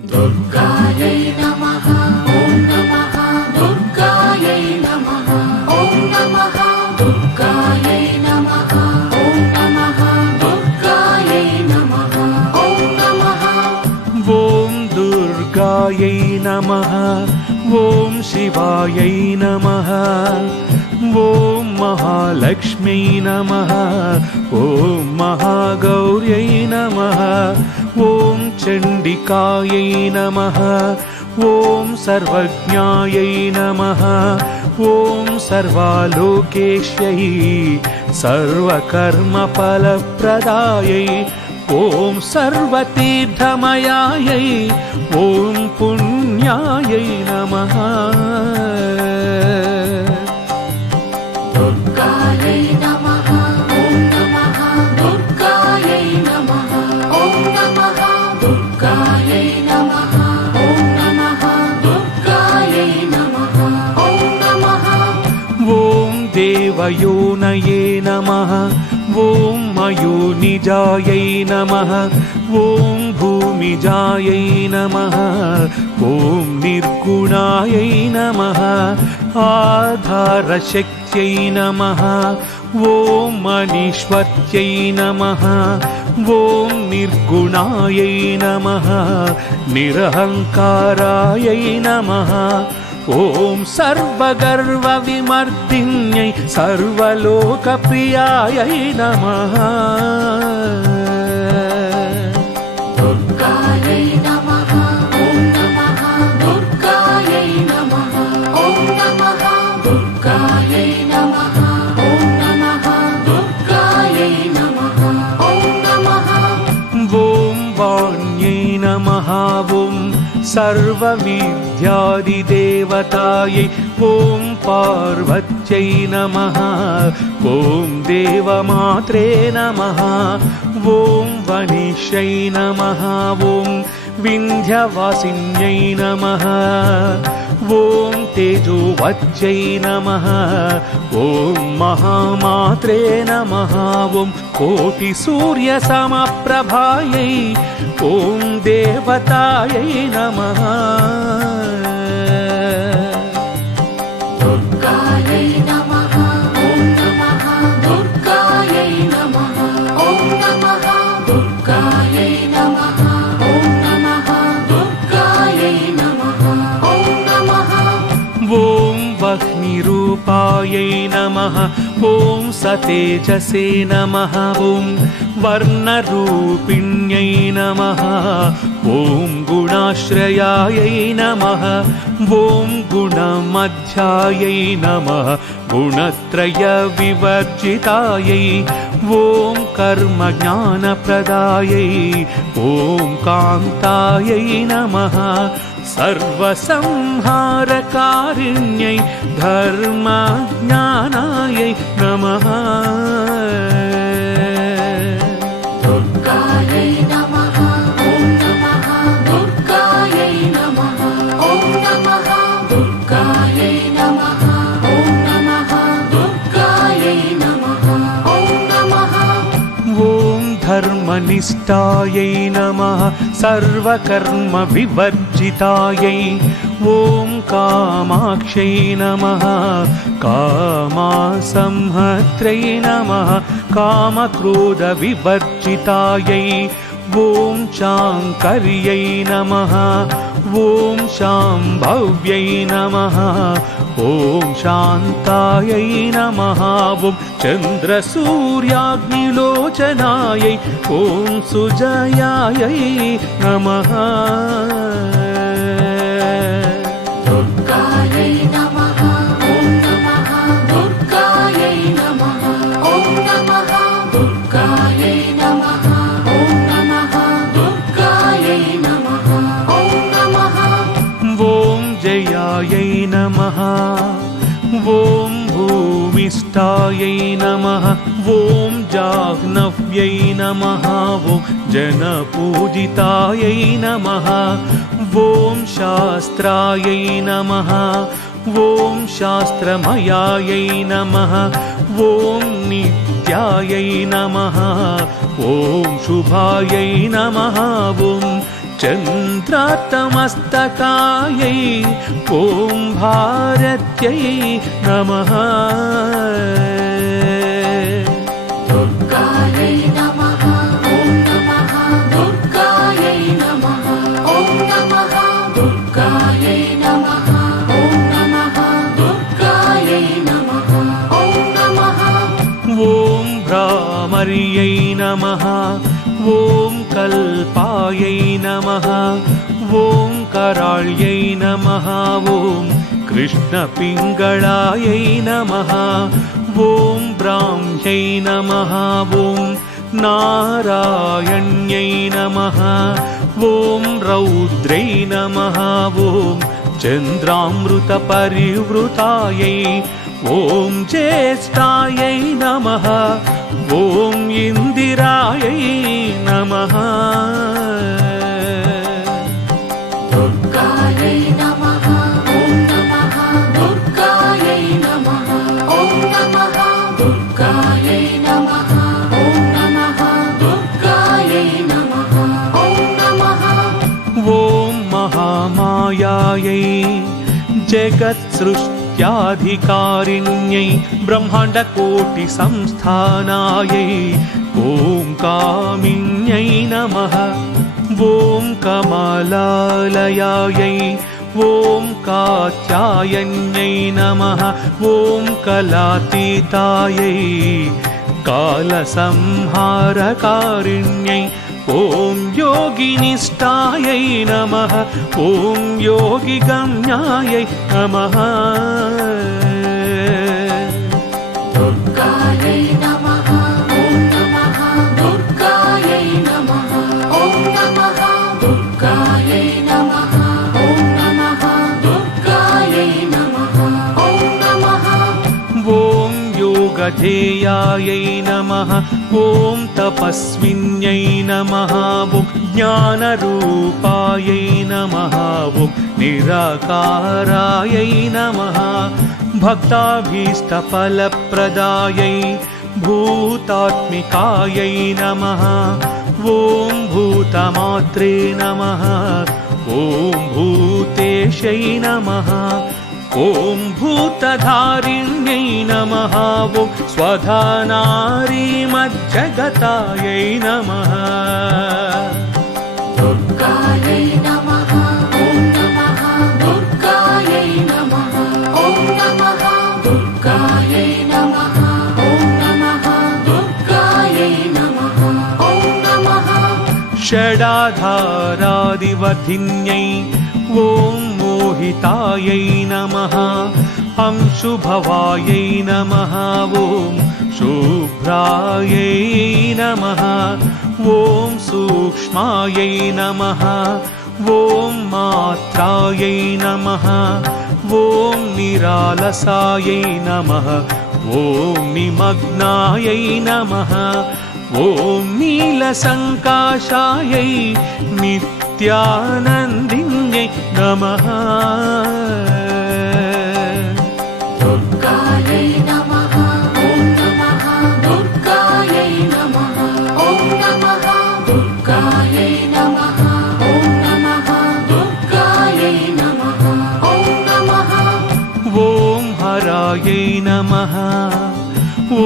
दुर्गायै नमः। ॐ नमः दुर्गायै नमः। ॐ नमः दुर्गायै नमः। ॐ नमः दुर्गायै नमः। ॐ नमः। ॐ दुर्गायै नमः। ॐ शिवायै नमः। ॐ महालक्ष्म्यै नमः। ॐ महागौर्यै नमः। ॐ चण्डिकायै नमः। ॐ सर्वज्ञायै नमः। ॐ सर्वालोकेश्यै सर्वकर्मफलप्रदायै ॐ सर्वतीर्थमयायै ॐ पुण्यायै नमः। दुर्गायै नमः। ॐ नमः दुर्गायै नमः। ॐ नमः दुर्गायै नमः। ॐ नमः दुर्गायै नमः। ॐ नमः। ॐ देवयोनये नमः। ॐ मयोनिजायै नमः। ॐ भूमिजायै नमः। ॐ निर्गुणायै नमः। आधारशक्त्यै नमः। ॐ मनीश्वर्त्यै नमः। ॐ निर्गुणायै नमः। निरहङ्कारायै नमः। ॐ सर्वगर्वविमर्दिन्यै सर्वलोकप्रियायै नमः। दुर्गायै नमः। ॐ नमः दुर्गायै नमः। ॐ नमः दुर्गायै नमः। ॐ नमः दुर्गायै नमः। ॐ नमः। ॐ वाण्यै नमः। ॐ सर्वविद्यादिदेवतायै ॐ पार्वत्यै नमः। ॐ देवमात्रे नमः। ॐ वनिष्यै नमः। ॐ विन्ध्यवासिन्यै नमः। ॐ तेजोवत्यै नमः। ॐ महामात्रे नमः। ॐ कोटिसूर्यसमप्रभायै ॐ देवतायै नमः। दुर्गायै नमः। ॐ नमः दुर्गायै नमः। ॐ नमः दुर्गायै नमः। ॐ नमः दुर्गायै नमः। ॐ नमः। ॐ वह्निरूपायै नमः। ॐ सतेजसे नमः। ॐ वर्णरूपिण्यै नमः। ॐ गुणाश्रयायै नमः। ॐ गुणमध्यायै नमः। गुणत्रयविवर्जितायै ॐ कर्मज्ञानप्रदायै ॐ कान्तायै नमः। सर्वसंहारकारिण्यै धर्मज्ञानायै नमः। दुर्गायै नमः। ॐ नमः दुर्गायै नमः। ॐ नमः दुर्गायै नमः। ॐ नमः दुर्गायै नमः। ॐ नमः। ॐ धर्मनिष्ठायै नमः। सर्वकर्मविवर्जितायै ॐ कामाक्ष्यै नमः। कामासंहत्रै नमः। कामक्रोधविवर्जितायै ॐ शाङ्कर्यै नमः। ॐ शाम्भव्यै नमः। ॐ शान्तायै नमः। ॐ चन्द्रसूर्याग्निलोचनायै ॐ सुजयायै नमः। दुर्गायै नमः। ॐ नमः दुर्गायै नमः। ॐ नमः दुर्गायै नमः। ॐ नमः दुर्गायै नमः। ॐ नमः। ॐ जयायै नमः। ॐ भूमिष्ठायै नमः। ॐ जाह्नव्यै नमः। ॐ जनपूजितायै नमः। ॐ शास्त्रायै नमः। ॐ शास्त्रमयायै नमः। ॐ नित्यायै नमः। ॐ शुभायै नमः। ॐ चन्द्रार्तमस्तकायै ॐ भारत्यै नमः दुर्गायै नमः ॐ नमः दुर्गायै नमः ॐ नमः दुर्गायै नमः ॐ नमः दुर्गायै नमः ॐ नमः ॐ भ्रामर्यै नमः ॐ कल्पायै नमः ॐ कराळ्यै नमः ॐ कृष्णपिङ्गळायै नमः ॐ ब्राह्म्यै नमः ॐ नारायण्यै नमः ॐ रौद्रै नमः ॐ चन्द्रामृतपरिवृतायै ॐ ज्येष्ठायै नमः ॐ इन्दिरायै नमः दुर्गायै नमः ॐ नमः दुर्गायै नमः ॐ नमः दुर्गायै नमः ॐ नमः दुर्गायै नमः ॐ नमः ॐ महामायायै जगत्सृष्ट्याधिकारिण्यै ब्रह्माण्डकोटिसंस्थानायै ॐ कामिन्यै नमः ॐ कमलालयायै ॐ कात्यायन्यै नमः ॐ कलातीतायै कालसंहारकारिण्यै ॐ योगिनिष्ठायै नमः ॐ योगिगम्यायै नमः दुर्गायै नमः ॐ नमः दुर्गायै नमः ॐ नमः दुर्गायै नमः ॐ नमः दुर्गायै नमः ॐ नमः ॐ योगधेयायै नमः ॐ तपस्विन्यै नमः ॐ ज्ञानरूपायै नमः ॐ निराकारायै नमः भक्ताभीष्टफलप्रदायै भूतात्मिकायै नमः ॐ भूतमात्रे नमः ॐ भूतेशै नमः ॐ भूतधारिण्यै नमः ॐ स्वधानारीमज्जगतायै नमः दुर्गायै नमः ॐ नमः दुर्गायै नमः ॐ नमः दुर्गायै नमः ॐ नमः दुर्गायै नमः ॐ नमः षडाधारादिवर्धिन्यै ॐ मोहितायै नमः अंशुभवायै नमः ॐ शुभ्रायै नमः ॐ सूक्ष्मायै नमः ॐ मात्रायै नमः ॐ निरालसायै नमः ॐ निमग्नायै नमः ॐ नीलसङ्काशायै नित्यानन्दिन्यै नमः दुर्गायै नमः ॐ नमः दुर्गायै नमः ॐ नमः दुर्गायै नमः ॐ नमः दुर्गायै नमः ॐ नमः ॐ हरायै नमः ॐ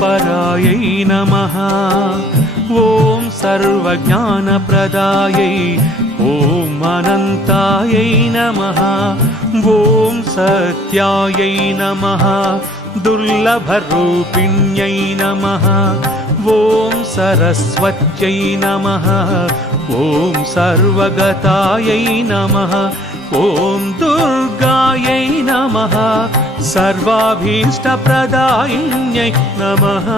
परायै नमः ॐ सर्वज्ञानप्रदायै ॐ अनन्तायै नमः ॐ सत्यायै नमः दुर्लभरूपिण्यै नमः ॐ सरस्वत्यै नमः ॐ सर्वगतायै नमः ॐ दुर्गायै नमः सर्वाभीष्टप्रदायिन्यै नमः